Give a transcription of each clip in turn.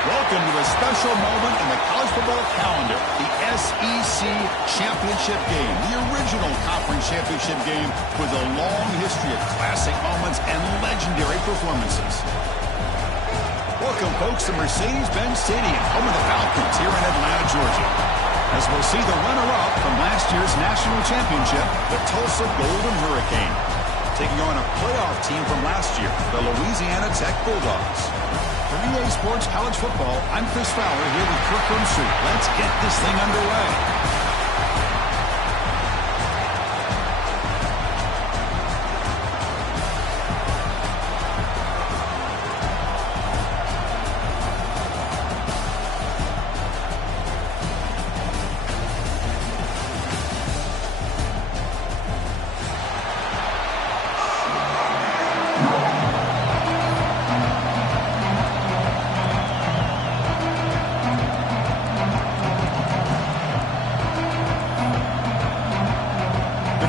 Welcome to a special moment in the college football calendar, the SEC Championship Game, the original conference championship game with a long history of classic moments and legendary performances. Welcome, folks, to Mercedes-Benz Stadium, home of the Falcons here in Atlanta, Georgia, as we'll see the runner-up from last year's national championship, the Tulsa Golden Hurricane, taking on a playoff team from last year, the Louisiana Tech Bulldogs. For EA Sports College Football, I'm Chris Fowler here with Kirk Street. Let's get this thing underway.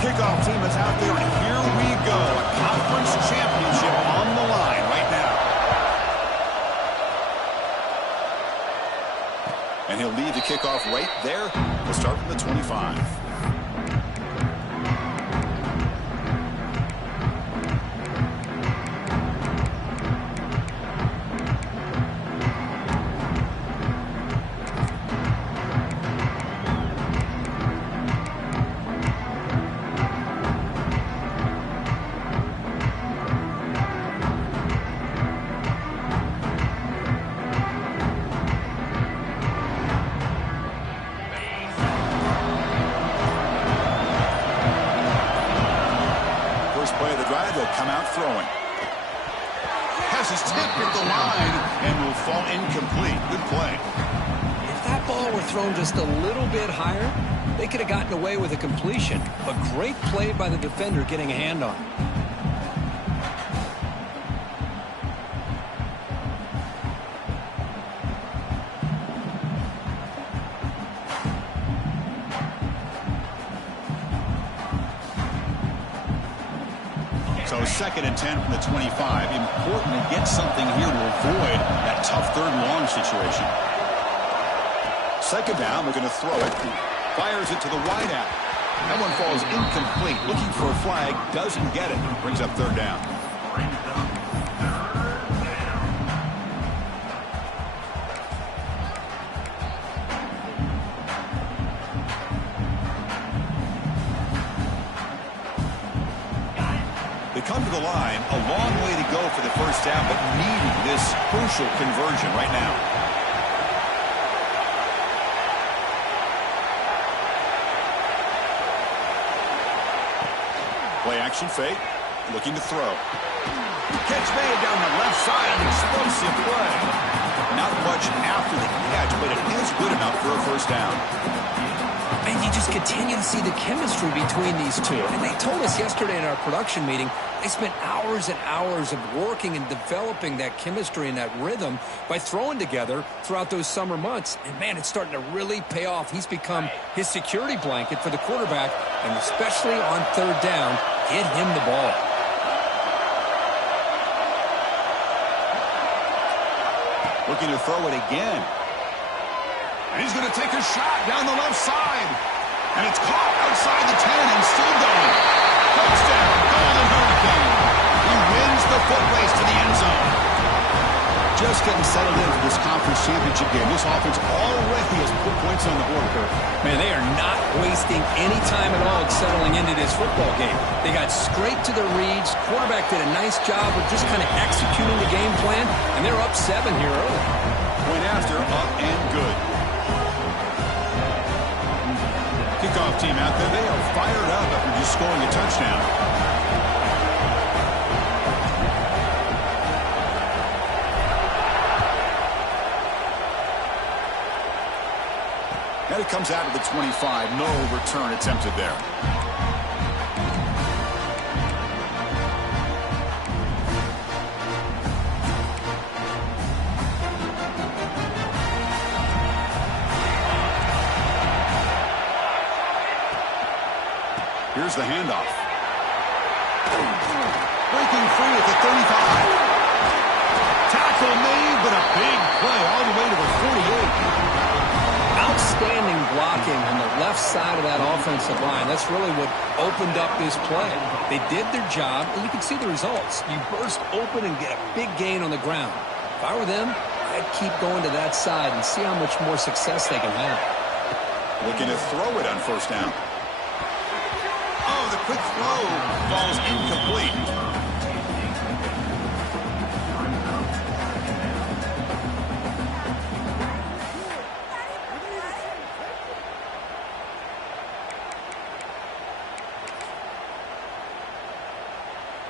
Kickoff team is out there, and here we go. A conference championship on the line right now. And he'll lead the kickoff right there. We'll start from the 25. Play of the drive, they'll come out throwing. Pass is tipped at the line and will fall incomplete. Good play. If that ball were thrown just a little bit higher, they could have gotten away with a completion. But great play by the defender getting a hand on it. So 2nd and 10 from the 25. Important to get something here to avoid that tough third and long situation. 2nd down, we're going to throw it. Fires it to the wideout. That one falls incomplete. Looking for a flag, doesn't get it. Brings up 3rd down. They come to the line, a long way to go for the first down, but needing this crucial conversion right now. Play action fake, looking to throw. Catch made down the left side, an explosive play. Not much after the catch, but it is good enough for a first down. And you just just continue to see the chemistry between these two. And they told us yesterday in our production meeting, they spent hours and hours of working and developing that chemistry and that rhythm by throwing together throughout those summer months. And, man, it's starting to really pay off. He's become his security blanket for the quarterback, and especially on third down, get him the ball. Looking to throw it again. And he's going to take a shot down the left side. And it's caught outside the 10 and still going. Touchdown, Golden Hurricane. He wins the foot race to the end zone. Just getting settled in for this conference championship game. This offense already has put points on the board here. Man, they are not wasting any time at all settling into this football game. They got straight to their reads. Quarterback did a nice job of just kind of executing the game plan, and they're up 7 here early. Point after, up and good. Kickoff team out there, they are fired up after just scoring a touchdown. And it comes out of the 25. No return attempted there. Here's the handoff. Breaking free at the 35. Tackle made, but a big play all the way to the 48. Outstanding blocking on the left side of that offensive line. That's really what opened up this play. They did their job, and you can see the results. You burst open and get a big gain on the ground. If I were them, I'd keep going to that side and see how much more success they can have. Looking to throw it on first down. Oh, the quick throw falls incomplete.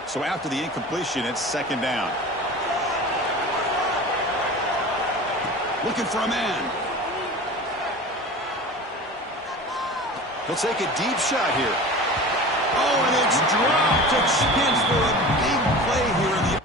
So after the incompletion, it's second down. Looking for a man. He'll take a deep shot here. Oh, and it's dropped. A chance for a big play here in the...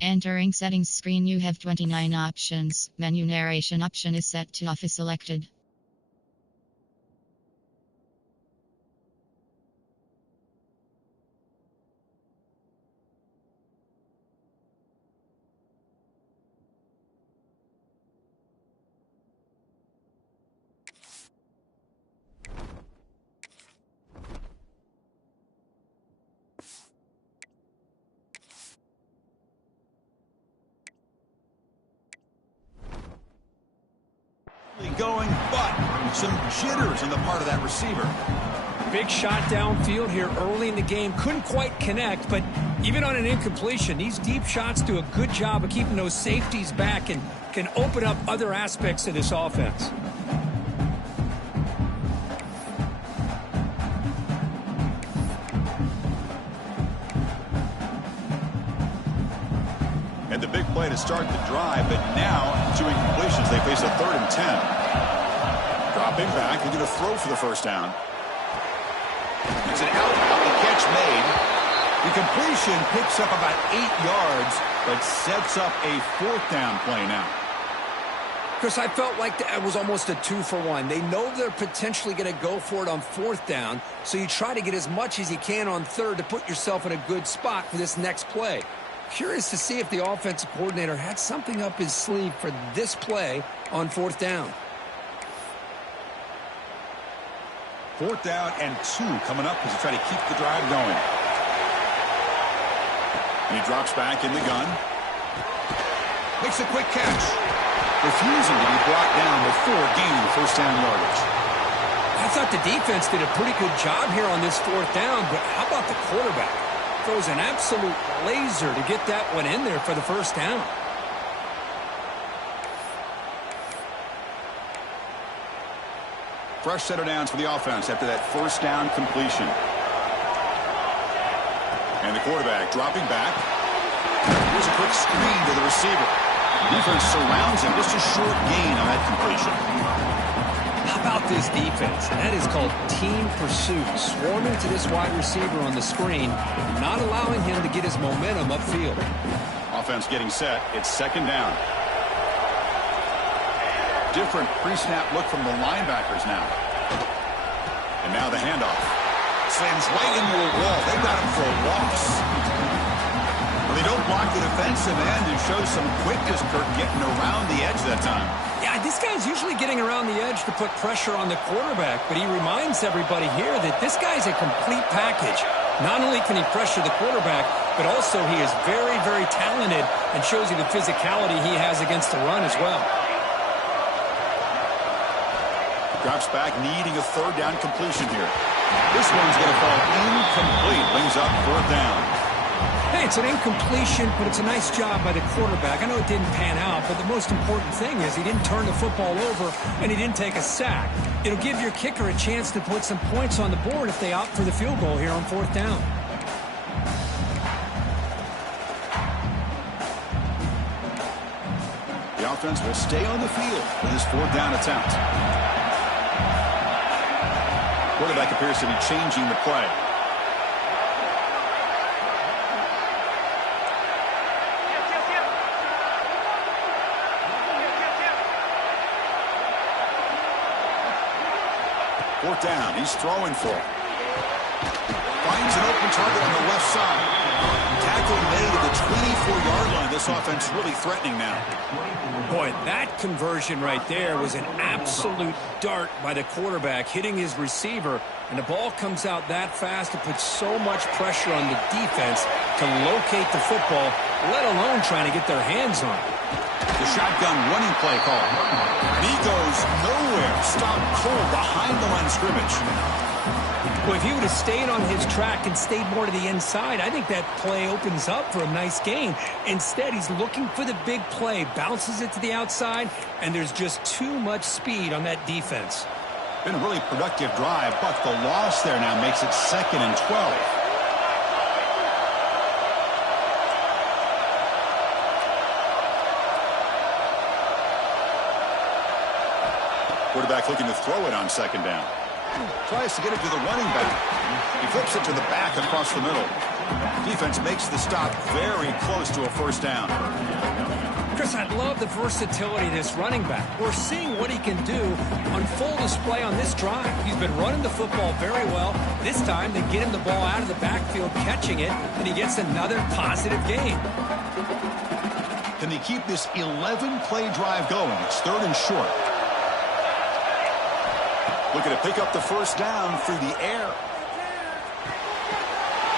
Entering settings screen, you have 29 options. Menu narration option is set to off is selected. going, but some jitters on the part of that receiver. Big shot downfield here early in the game. Couldn't quite connect, but even on an incompletion, these deep shots do a good job of keeping those safeties back and can open up other aspects of this offense. Had the big play to start the drive, but now 2 incompletions. They face a 3rd and 10. Dropping back, they're going to throw for the first down. It's an out, the catch made. The completion picks up about 8 yards, but sets up a 4th down play now. Chris, I felt like that was almost a 2-for-1. They know they're potentially going to go for it on 4th down, so you try to get as much as you can on 3rd to put yourself in a good spot for this next play. Curious to see if the offensive coordinator had something up his sleeve for this play on 4th down. 4th down and 2 coming up as they try to keep the drive going. And he drops back in the gun. Makes a quick catch. Refusing to be brought down before gaining 1st down yardage. I thought the defense did a pretty good job here on this 4th down, but how about the quarterback? Throws an absolute laser to get that one in there for the 1st down. Fresh set of downs for the offense after that 1st down completion. And the quarterback dropping back. Here's a quick screen to the receiver. Defense surrounds him. Just a short gain on that completion. How about this defense? That is called team pursuit. Swarming to this wide receiver on the screen, not allowing him to get his momentum upfield. Offense getting set. It's 2nd down. Different pre-snap look from the linebackers now. And now the handoff. Slams right into a wall. They got him for a loss. Well, they don't block the defensive end and show some quickness, Kirk, getting around the edge that time. Yeah, this guy's usually getting around the edge to put pressure on the quarterback, but he reminds everybody here that this guy's a complete package. Not only can he pressure the quarterback, but also he is very, very talented and shows you the physicality he has against the run as well. Drops back, needing a 3rd down completion here. This one's going to fall incomplete. Brings up 4th down. Hey, it's an incompletion, but it's a nice job by the quarterback. I know it didn't pan out, but the most important thing is he didn't turn the football over and he didn't take a sack. It'll give your kicker a chance to put some points on the board if they opt for the field goal here on 4th down. The offense will stay on the field with his 4th down attempt. Quarterback appears to be changing the play. Fourth down. He's throwing for it. Finds an open target on the left side. Tackle made at the 24-yard line. This offense really threatening now. Boy, that conversion right there was an absolute dart by the quarterback, hitting his receiver, and the ball comes out that fast to put so much pressure on the defense to locate the football, let alone trying to get their hands on it. The shotgun running play call. And he goes nowhere. Stopped cold behind the line of scrimmage. Well, if he would have stayed on his track and stayed more to the inside, I think that play opens up for a nice gain. Instead, he's looking for the big play, bounces it to the outside, and there's just too much speed on that defense. Been a really productive drive, but the loss there now makes it 2nd and 12. Quarterback looking to throw it on 2nd down. Tries to get it to the running back. He flips it to the back across the middle. Defense makes the stop very close to a 1st down. Chris, I love the versatility of this running back. We're seeing what he can do on full display on this drive. He's been running the football very well. This time, they get him the ball out of the backfield, catching it, and he gets another positive gain. Can they keep this 11-play drive going? It's 3rd and short. Looking to pick up the 1st down through the air.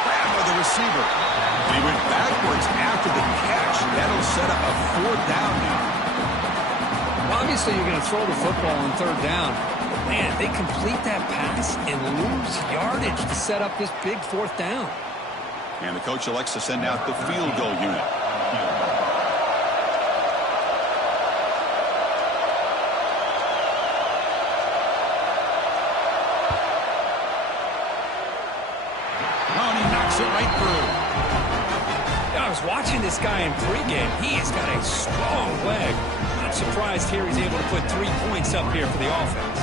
Grabbed by the receiver. And he went backwards after the catch. That'll set up a 4th down now. Well, Obviously, you're going to throw the football on third down. But man, they complete that pass and lose yardage to set up this big fourth down. And the coach elects to send out the field goal unit. Right through. I was watching this guy in pregame. He has got a strong leg. Not surprised here he's able to put 3 points up here for the offense.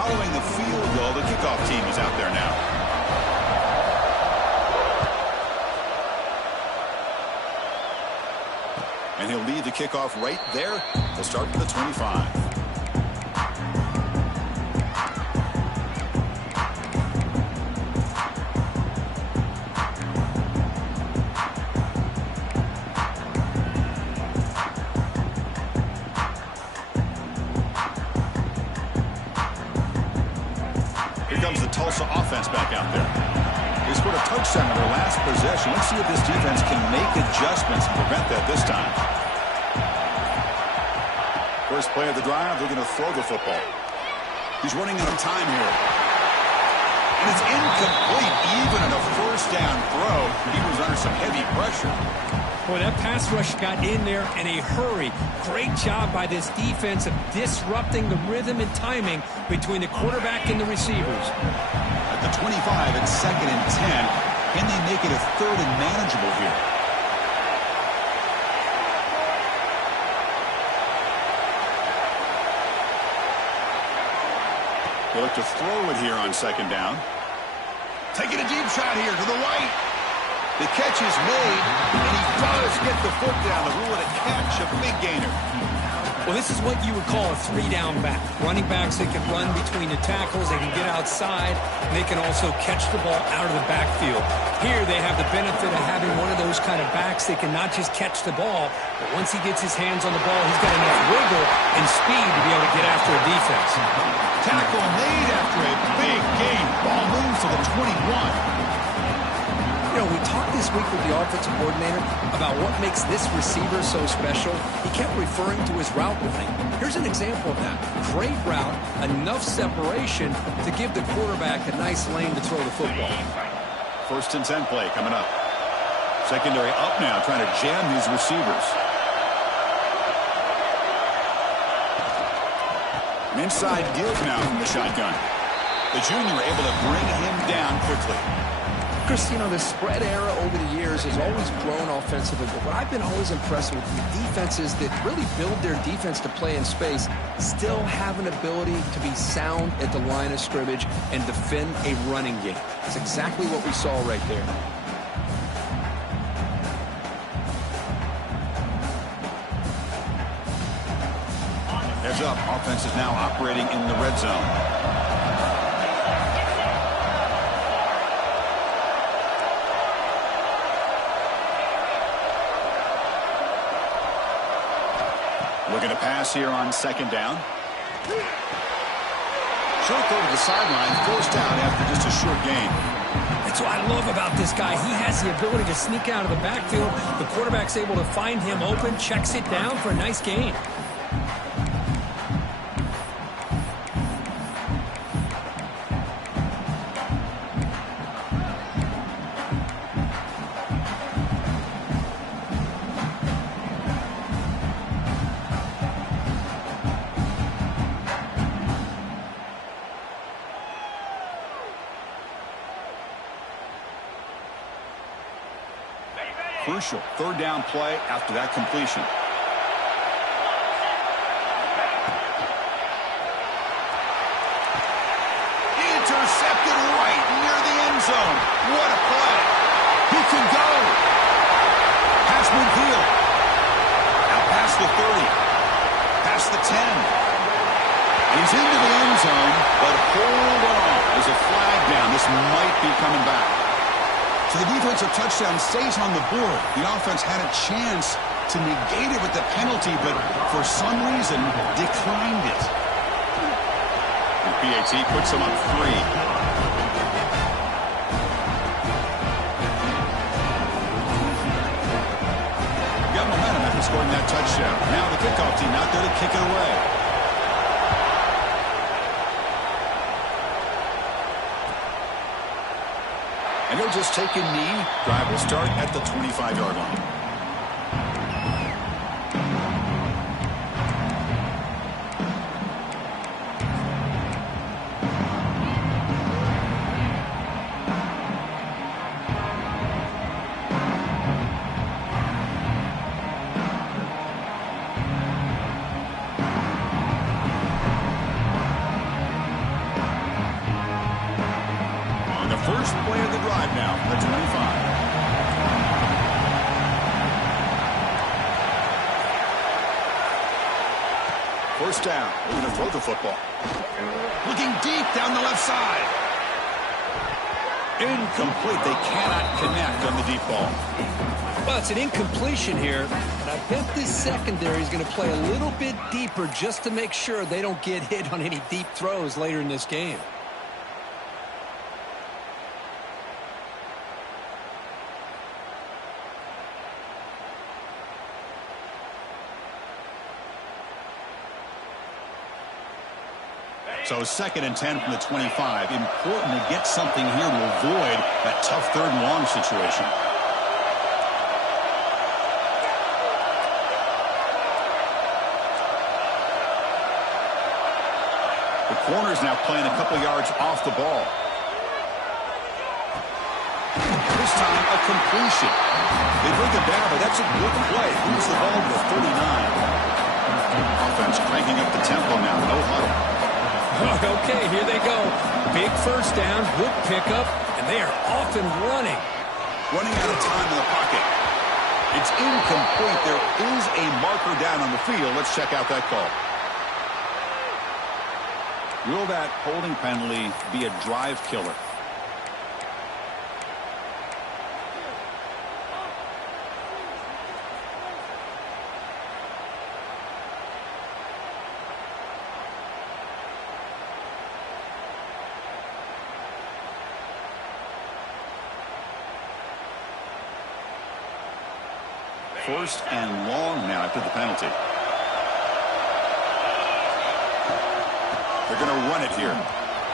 Following the field goal, the kickoff team is out there now. And he'll lead the kickoff right there. They'll start at the 25. Tulsa offense back out there. They scored a touchdown in their last possession. Let's see if this defense can make adjustments and prevent that this time. First play of the drive, they're going to throw the football. He's running out of time here. And it's incomplete. Even on a first down throw, he was under some heavy pressure. Boy, that pass rush got in there in a hurry. Great job by this defense of disrupting the rhythm and timing between the quarterback and the receivers. At the 25, it's 2nd and 10. Can they make it a 3rd and manageable here? They look to throw it here on 2nd down. Taking a deep shot here to the right. The catch is made, and he does get the foot down to rule it a catch, a big gainer. Well, this is what you would call a 3-down back. Running backs, they can run between the tackles, they can get outside, and they can also catch the ball out of the backfield. Here, they have the benefit of having one of those kind of backs that can not just catch the ball, but once he gets his hands on the ball, he's got enough wiggle and speed to be able to get after a defense. Tackle made after a big gain. Ball moves to the 21. You know, we talked this week with the offensive coordinator about what makes this receiver so special. He kept referring to his route running. Here's an example of that. Great route, enough separation to give the quarterback a nice lane to throw the football. 1st and 10 play coming up. Secondary up now, trying to jam these receivers. An inside give now from the shotgun. The junior able to bring him down quickly. Chris, you know, the spread era over the years has always grown offensively, but what I've been always impressed with the defenses that really build their defense to play in space still have an ability to be sound at the line of scrimmage and defend a running game. That's exactly what we saw right there. Heads up, offense is now operating in the red zone. Looking to pass here on 2nd down. Short throw to the sideline, forced out after just a short gain. That's what I love about this guy. He has the ability to sneak out of the backfield. The quarterback's able to find him open, checks it down for a nice gain. Crucial 3rd down play after that completion. Intercepted right near the end zone. What a play. He can go. Pass midfield. Out past the 30. Past the 10. He's into the end zone, but hold on. There's a flag down. This might be coming back. So the defensive touchdown stays on the board. The offense had a chance to negate it with the penalty, but for some reason declined it. And PAT puts them up 3. scoring that touchdown. Now the kickoff team out there to kick it away. And he'll just take a knee. Drive will start at the 25-yard line. First play of the drive now from the 25. First down. We're going to throw the football. Looking deep down the left side. Incomplete. They cannot connect on the deep ball. Well, it's an incompletion here, and I bet this secondary is going to play a little bit deeper just to make sure they don't get hit on any deep throws later in this game. So 2nd and 10 from the 25. Important to get something here to avoid that tough 3rd and long situation. The corner's now playing a couple yards off the ball. This time a completion. They bring it down, but that's a good play. Moves the ball to the 39. Offense cranking up the tempo now. No huddle. Okay, here they go. Big first down, good pickup, and they are off and running. Running out of time in the pocket. It's incomplete. There is a marker down on the field. Let's check out that call. Will that holding penalty be a drive killer? First and long now after the penalty. They're going to run it here.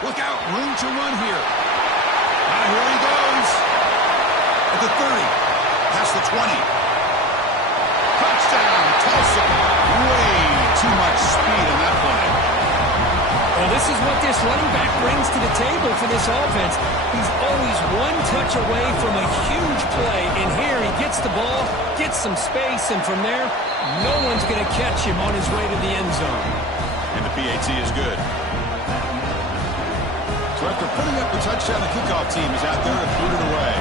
Look out, room to run here. Now here he goes. At the 30, past the 20. Touchdown, Tulsa. Way too much speed in that play. Well, this is what this running back brings to the table for this offense. He's always one touch away from a huge play, and here he gets the ball, gets some space, and from there, no one's going to catch him on his way to the end zone. And the PAT is good. So after putting up the touchdown, the kickoff team is out there to boot it away.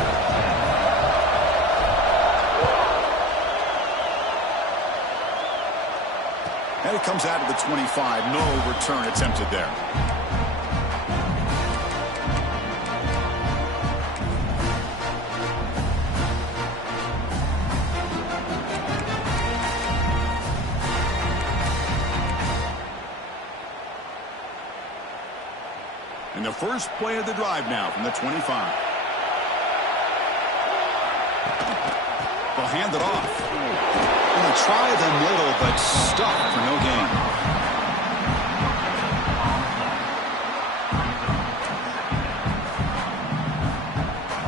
And it comes out of the 25. No return attempted there. And the first play of the drive now from the 25. They'll hand it off. Going to try the middle, but stuck for no gain.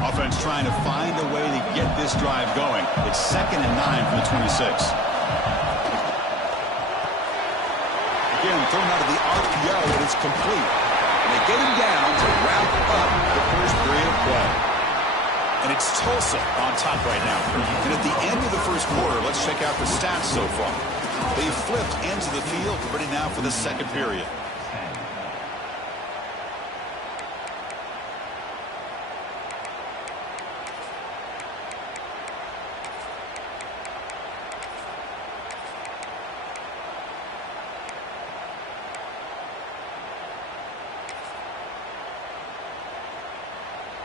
Offense trying to find a way to get this drive going. It's 2nd and 9 from the 26. Again, thrown out of the RPO, and it's complete. And they get him down to wrap up the first period of play. And it's Tulsa on top right now. And at the end of the first quarter, let's check out the stats so far. They've flipped ends of the field, ready now for the second period.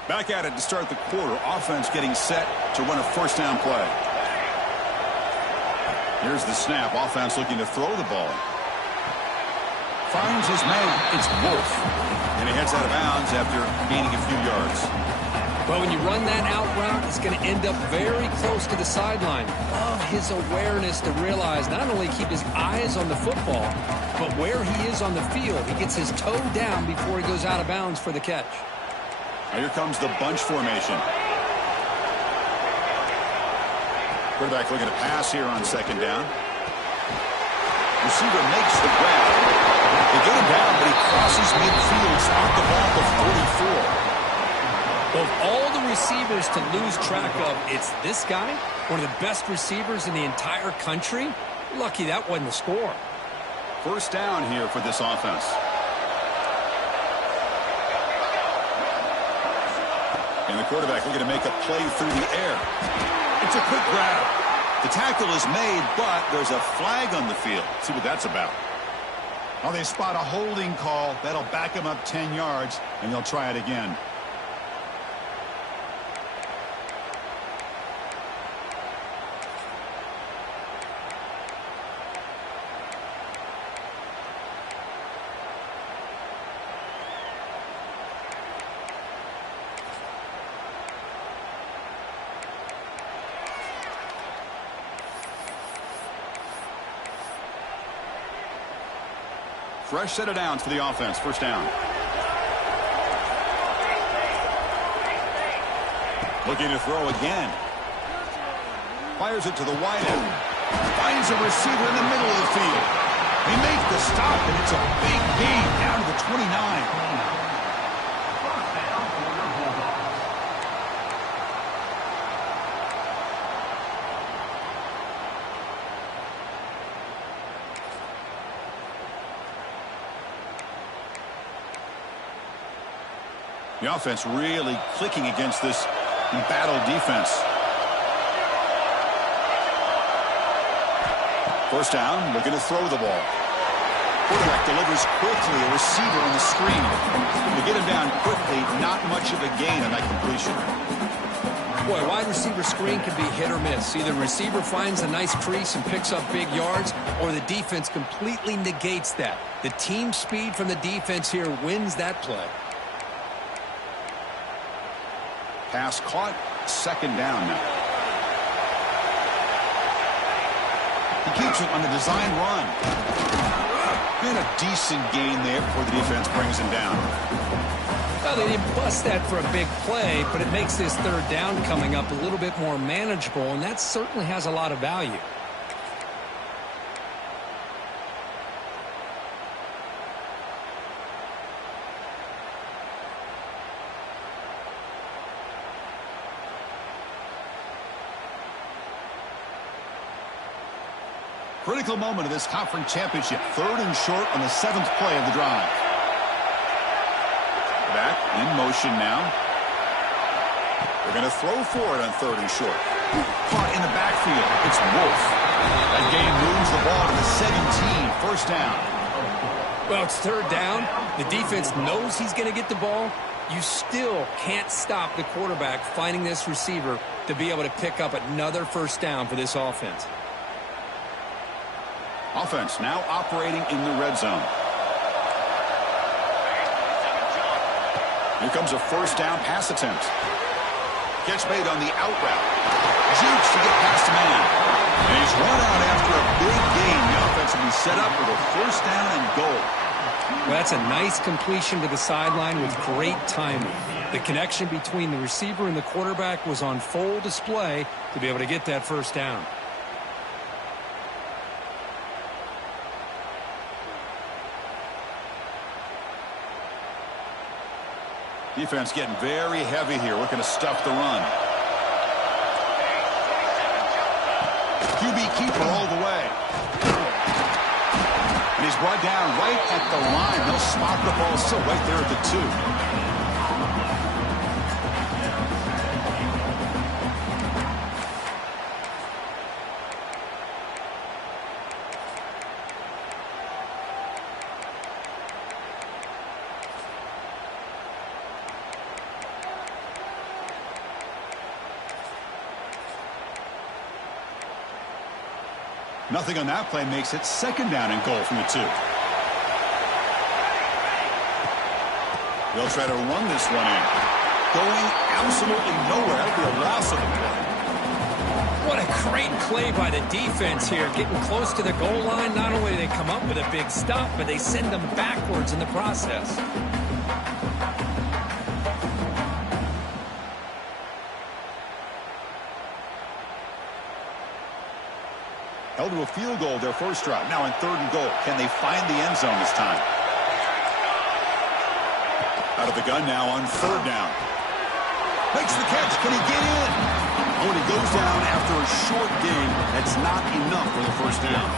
Back at it to start the quarter. Offense getting set to run a first down play. Here's the snap. Offense looking to throw the ball. Finds his man. It's Wolf. And he heads out of bounds after gaining a few yards. Well, when you run that out route, He's going to end up very close to the sideline. Love his awareness to realize not only keep his eyes on the football, but where he is on the field. He gets his toe down before he goes out of bounds for the catch. Now here comes the bunch formation. Quarterback looking to pass here on second down. Receiver makes the grab. They get him down, but he crosses midfield, out the ball to 44. Of all the receivers to lose track of, it's this guy, one of the best receivers in the entire country. Lucky that wasn't a score. First down here for this offense. And the quarterback looking to make a play through the air. It's a quick grab. The tackle is made, but there's a flag on the field. Let's see what that's about. Well, they spot a holding call. That'll back him up 10 yards, and they'll try it again. Fresh set of downs for the offense. First down. Looking to throw again. Fires it to the wide end. Finds a receiver in the middle of the field. They make the stop, and it's a big gain down to the 29. The offense really clicking against this embattled defense. First down, looking to throw the ball. Quarterback delivers quickly, a receiver on the screen. To get him down quickly, not much of a gain on that completion. Boy, wide receiver screen can be hit or miss. Either receiver finds a nice crease and picks up big yards, or the defense completely negates that. The team speed from the defense here wins that play. Pass caught, second down now. He keeps it on the design run. And a decent gain there before the defense brings him down. Well, they didn't bust that for a big play, but it makes this third down coming up a little bit more manageable, and that certainly has a lot of value. Critical moment of this conference championship. Third and short on the 7th play of the drive. Back in motion now. They're going to throw for it on third and short. Caught in the backfield. It's Wolf. That game moves the ball to the 17. First down. Well, it's third down. The defense knows he's going to get the ball. You still can't stop the quarterback finding this receiver to be able to pick up another first down for this offense. Offense now operating in the red zone. Here comes a first down pass attempt. Catch made on the out route. Jukes to get past the man. And he's run out after a big gain. The offense will be set up with a first down and goal. Well, that's a nice completion to the sideline with great timing. The connection between the receiver and the quarterback was on full display to be able to get that first down. Defense getting very heavy here, looking to stuff the run. QB keeper all the way. And he's brought down right at the line. They'll spot the ball still right there at the 2. Nothing on that play makes it second down and goal from the 2. They'll try to run this one in. going absolutely nowhere. That'll be a loss of the play. What a great play by the defense here. Getting close to the goal line, not only do they come up with a big stop, but they send them backwards in the process. Held to a field goal their first drive. Now in 3rd and goal. Can they find the end zone this time? Out of the gun now on 3rd down. Makes the catch. Can he get in? When he goes down after a short game, that's not enough for the first down.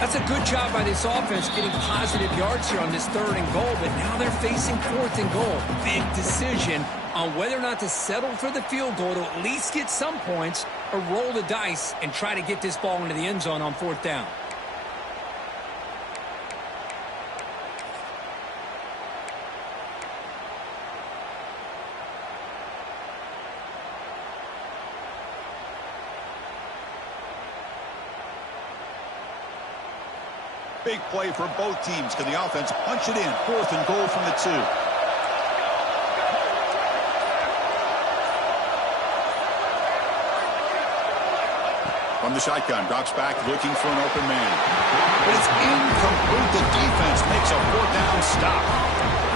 That's a good job by this offense getting positive yards here on this 3rd and goal, but now they're facing 4th and goal. Big decision on whether or not to settle for the field goal to at least get some points or roll the dice and try to get this ball into the end zone on 4th down. Big play for both teams. Can the offense punch it in? 4th and goal from the 2. From the shotgun, drops back, looking for an open man. But it's incomplete. The defense makes a 4th down stop.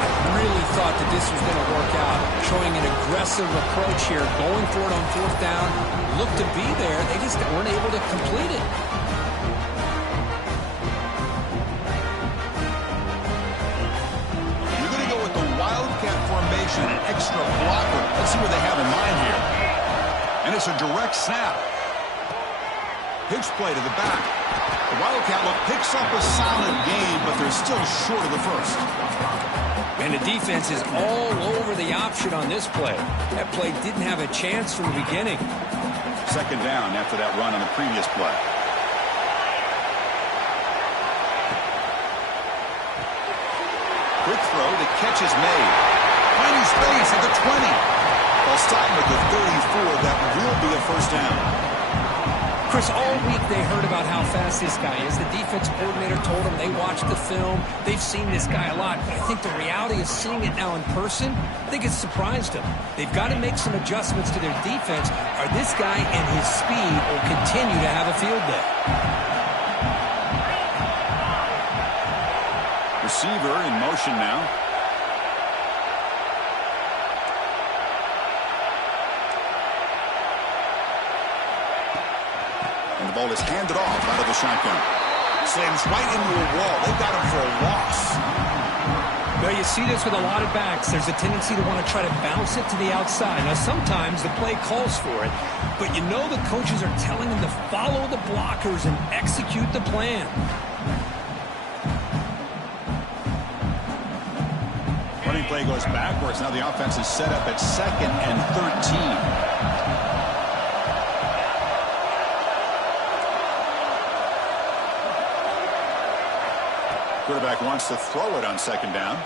I really thought that this was going to work out, showing an aggressive approach here, going for it on 4th down. Looked to be there. They just weren't able to complete it. Formation, an extra blocker. Let's see what they have in mind here. And it's a direct snap. Pitch play to the back. The Wildcat look picks up a solid gain, but they're still short of the first. And the defense is all over the option on this play. That play didn't have a chance from the beginning. 2nd down after that run on the previous play. Quick throw, the catch is made. Finding space at the 20. They'll stop him at the 34. That will be a first down. Chris, all week they heard about how fast this guy is. The defense coordinator told them they watched the film. They've seen this guy a lot. But I think the reality is seeing it now in person, I think it's surprised them. They've got to make some adjustments to their defense, or this guy and his speed will continue to have a field day. Receiver in motion now. And the ball is handed off out of the shotgun. Slams right into a wall. They've got him for a loss. Well, you see this with a lot of backs. There's a tendency to want to try to bounce it to the outside. Now, sometimes the play calls for it, but you know the coaches are telling them to follow the blockers and execute the plan. Running play goes backwards. Now the offense is set up at 2nd and 13. Quarterback wants to throw it on 2nd down.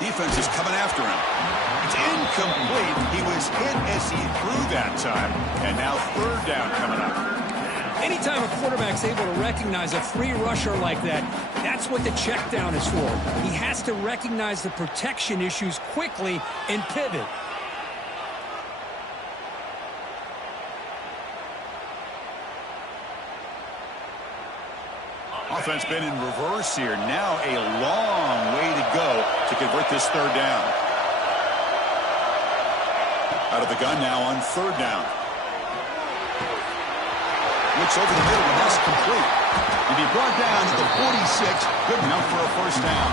Defense is coming after him. It's incomplete. He was hit as he threw that time. And now 3rd down coming up. Anytime a quarterback's able to recognize a free rusher like that, that's what the check down is for. He has to recognize the protection issues quickly and pivot. Offense been in reverse here. Now a long way to go to convert this 3rd down. Out of the gun now on 3rd down. Looks over the middle, and that's complete. To be brought down to the 46, good enough for a first down.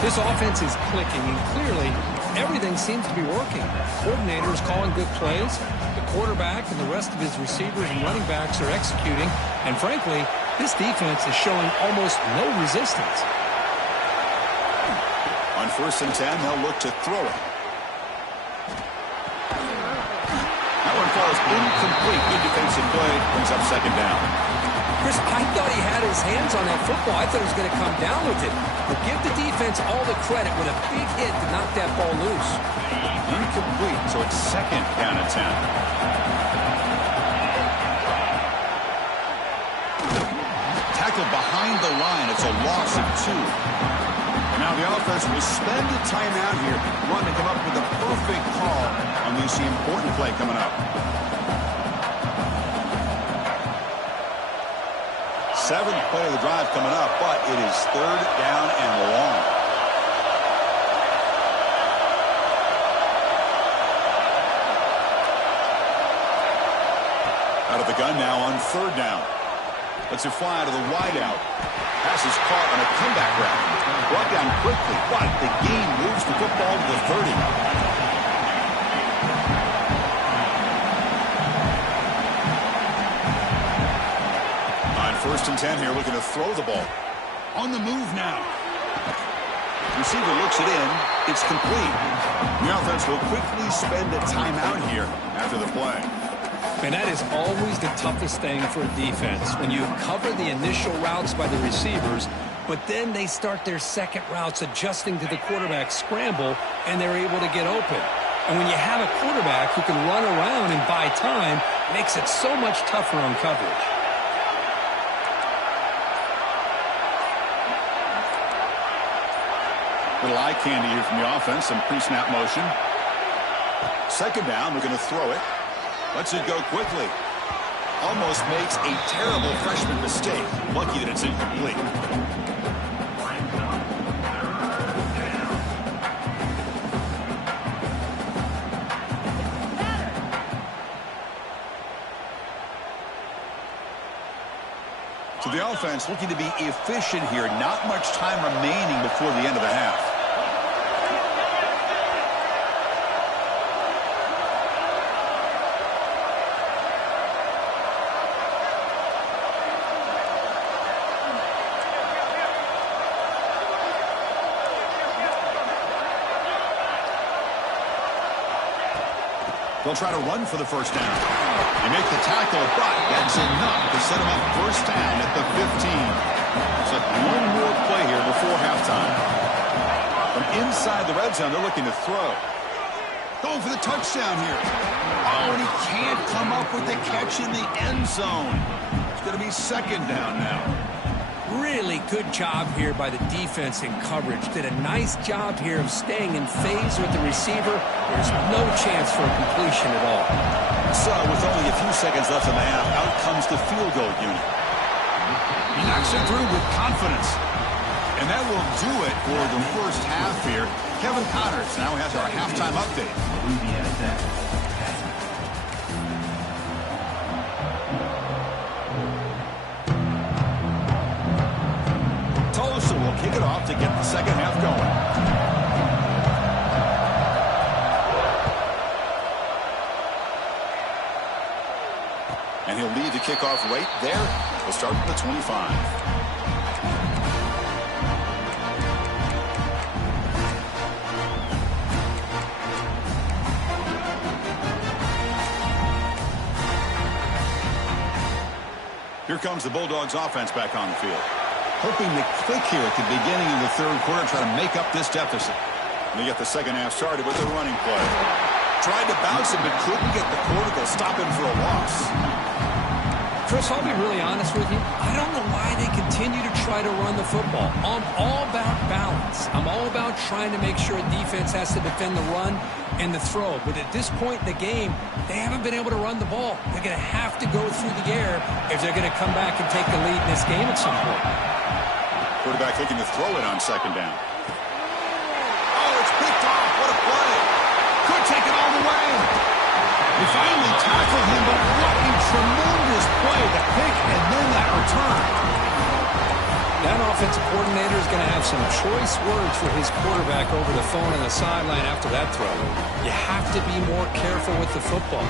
This offense is clicking, and clearly everything seems to be working. Coordinators calling good plays. The quarterback and the rest of his receivers and running backs are executing. And frankly, this defense is showing almost no resistance. On 1st and 10, they'll look to throw it. That one falls incomplete. Good defensive play. Brings up 2nd down. Chris, I thought he had his hands on that football. I thought he was going to come down with it. But give the defense all the credit with a big hit to knock that ball loose. Incomplete, so it's 2nd down and 10. Tackled behind the line. It's a loss of 2. Now the offense will spend a timeout here, wanting to come up with the perfect call on this important play coming up. Seventh play of the drive coming up, but it is third down and long. Out of the gun now on third down. Lets it fly to the wideout. Pass is caught on a comeback route. Brought down quickly, but the game moves the football to the 30. On 1st and 10 here, looking to throw the ball. On the move now. Receiver looks it in. It's complete. The offense will quickly spend a timeout here after the play. And that is always the toughest thing for a defense, when you cover the initial routes by the receivers, but then they start their second routes adjusting to the quarterback scramble, and they're able to get open. And when you have a quarterback who can run around and buy time, it makes it so much tougher on coverage. Little eye candy here from the offense, some pre-snap motion. Second down, we're going to throw it. Lets it go quickly. Almost makes a terrible freshman mistake. Lucky that it's incomplete. So the offense looking to be efficient here. Not much time remaining before the end of the half. They'll try to run for the first down. They make the tackle, but that's enough to set them up first down at the 15. So one more play here before halftime. From inside the red zone, they're looking to throw. Going for the touchdown here. Oh, and he can't come up with the catch in the end zone. It's going to be second down now. Really good job here by the defense in coverage. Did a nice job here of staying in phase with the receiver. There's no chance for a completion at all. So with only a few seconds left in the half, out comes the field goal unit. He knocks it through with confidence. And that will do it for the first half here. Kevin Connors now has our halftime update. Tulsa will kick it off to get the second half going. And he'll lead the kickoff right there. We'll start with the 25. Here comes the Bulldogs offense back on the field. Hoping to click here at the beginning of the third quarter, try to make up this deficit. And they get the second half started with a running play. Tried to bounce him, but couldn't get the quarter to stop him for a loss. Chris, I'll be really honest with you. I don't know why they continue to try to run the football. I'm all about balance. I'm all about trying to make sure a defense has to defend the run and the throw. But at this point in the game, they haven't been able to run the ball. They're going to have to go through the air if they're going to come back and take the lead in this game at some point. Quarterback looking to throw it on second down. Oh, it's picked off. What a play. Could take it all the way. They finally tackled him, but what a tremendous play. The pick and then that return. That offensive coordinator is going to have some choice words for his quarterback over the phone on the sideline after that throw. You have to be more careful with the football.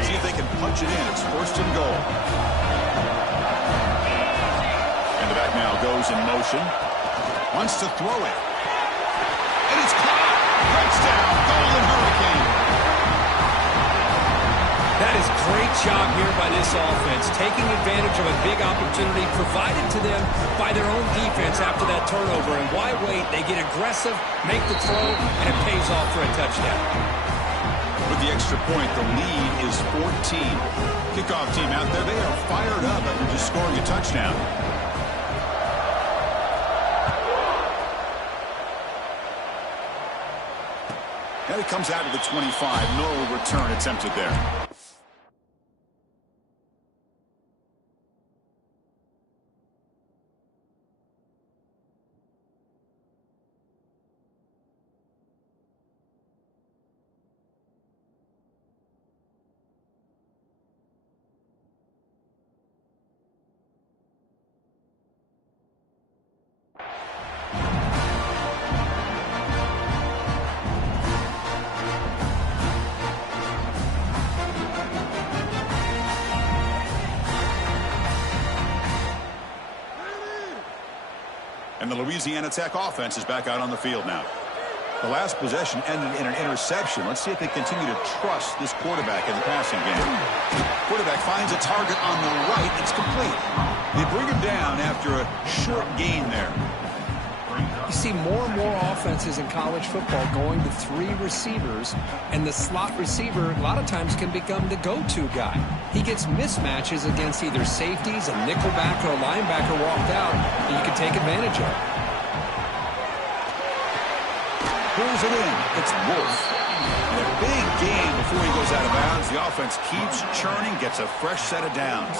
See if they can punch it in. It's first and goal. And the back now goes in motion. Wants to throw it. And it's caught. Touchdown, Golden Hurricane. That is great job here by this offense, taking advantage of a big opportunity provided to them by their own defense after that turnover. And why wait? They get aggressive, make the throw, and it pays off for a touchdown. With the extra point, the lead is 14. Kickoff team out there, they are fired up after just scoring a touchdown. And it comes out to the 25. No return attempted there. And the Louisiana Tech offense is back out on the field now. The last possession ended in an interception. Let's see if they continue to trust this quarterback in the passing game. Quarterback finds a target on the right. It's complete. They bring him down after a short gain there. You see more and more offenses in college football going to 3 receivers, and the slot receiver a lot of times can become the go-to guy. He gets mismatches against either safeties, a nickelback, or a linebacker walked out, and you can take advantage of it. Pulls it in. It's Wolf. And a big gain before he goes out of bounds. The offense keeps churning, gets a fresh set of downs.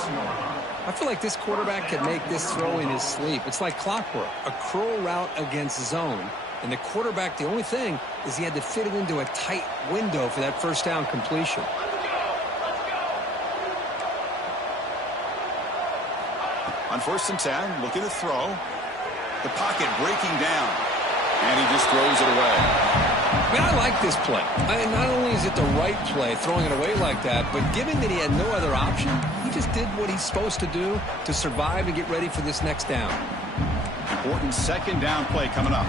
I feel like this quarterback could make this throw in his sleep. It's like clockwork, a curl route against zone. And the quarterback, the only thing is he had to fit it into a tight window for that first down completion. On 1st and 10, looking to throw. The pocket breaking down. And he just throws it away. Man, I like this play. Not only is it the right play, throwing it away like that, but given that he had no other option, he just did what he's supposed to do to survive and get ready for this next down. Important second down play coming up.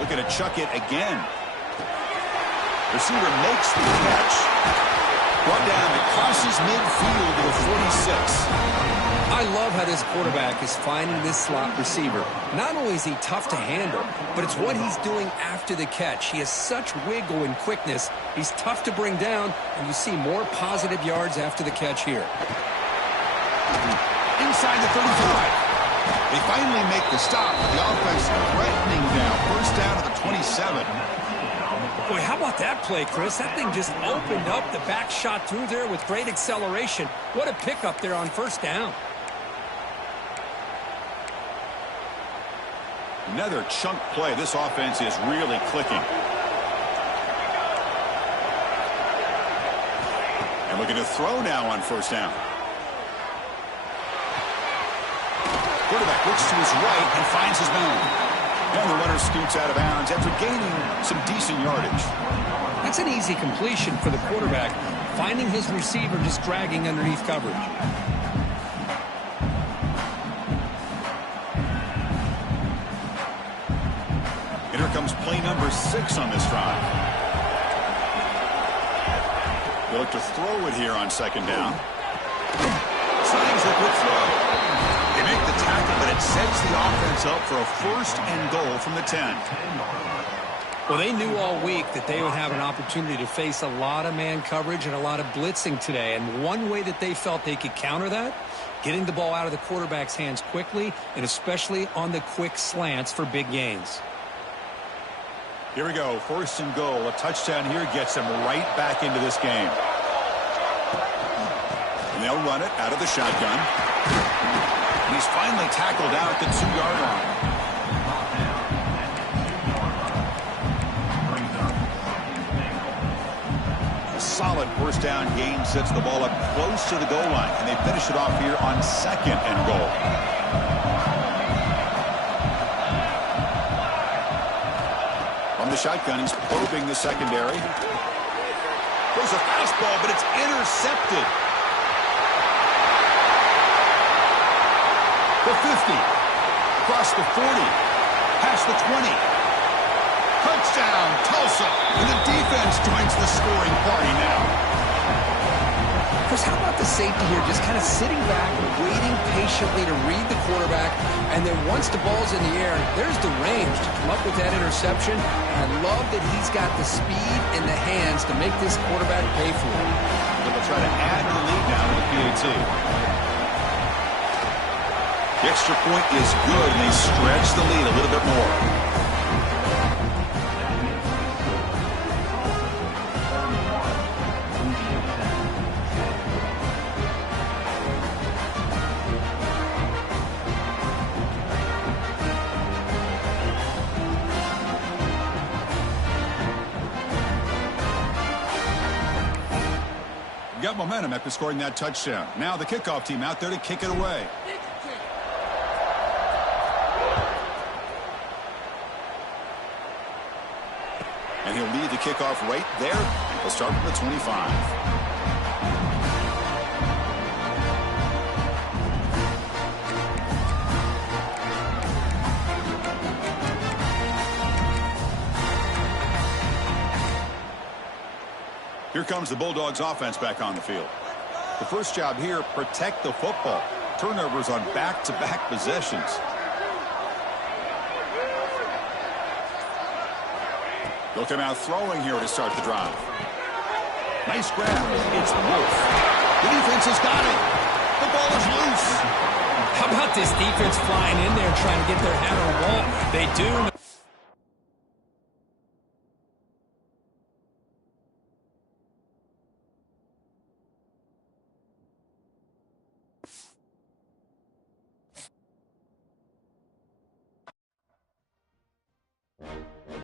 Looking to chuck it again. Receiver makes the catch. Brought down, it crosses midfield to the 46. I love how this quarterback is finding this slot receiver. Not only is he tough to handle, but it's what he's doing after the catch. He has such wiggle and quickness. He's tough to bring down, and you see more positive yards after the catch here. Inside the 35. They finally make the stop, but the offense threatening now. First down to the 27. Boy, how about that play, Chris? That thing just opened up. The back shot through there with great acceleration. What a pickup there on first down. Another chunk play. This offense is really clicking. And looking to throw now on first down. Quarterback looks to his right and finds his man. And the runner scoots out of bounds after gaining some decent yardage. That's an easy completion for the quarterback, finding his receiver just dragging underneath coverage. And here comes play number 6 on this drive. They look to throw it here on second down. Signs a good throw. They make the tackle, but it sets the offense up for a 1st and goal from the 10. Well, they knew all week that they would have an opportunity to face a lot of man coverage and a lot of blitzing today. And one way that they felt they could counter that, getting the ball out of the quarterback's hands quickly, and especially on the quick slants for big gains. Here we go, 1st and goal. A touchdown here gets them right back into this game. And they'll run it out of the shotgun. He's finally tackled out at the 2-yard line. A solid first down gain sets the ball up close to the goal line, and they finish it off here on 2nd and goal. From the shotgun, he's probing the secondary. There's a fastball, but it's intercepted. The 50, across the 40, past the 20. Touchdown, Tulsa, and the defense joins the scoring party now. Chris, how about the safety here just kind of sitting back, waiting patiently to read the quarterback, and then once the ball's in the air, there's the range to come up with that interception. And I love that he's got the speed and the hands to make this quarterback pay for it. They'll try to add to the lead now to the PAT. The extra point is good, and they stretch the lead a little bit more. got momentum after scoring that touchdown. Now the kickoff team out there to kick it away. And he'll lead the kickoff right there. He'll start from the 25. Here comes the Bulldogs offense back on the field. The first job here, protect the football. Turnovers on back-to-back possessions. They'll come out throwing here to start the drive. Nice grab. It's Wolf. The defense has got it. The ball is loose. How about this defense flying in there trying to get their hat on the ball? They do.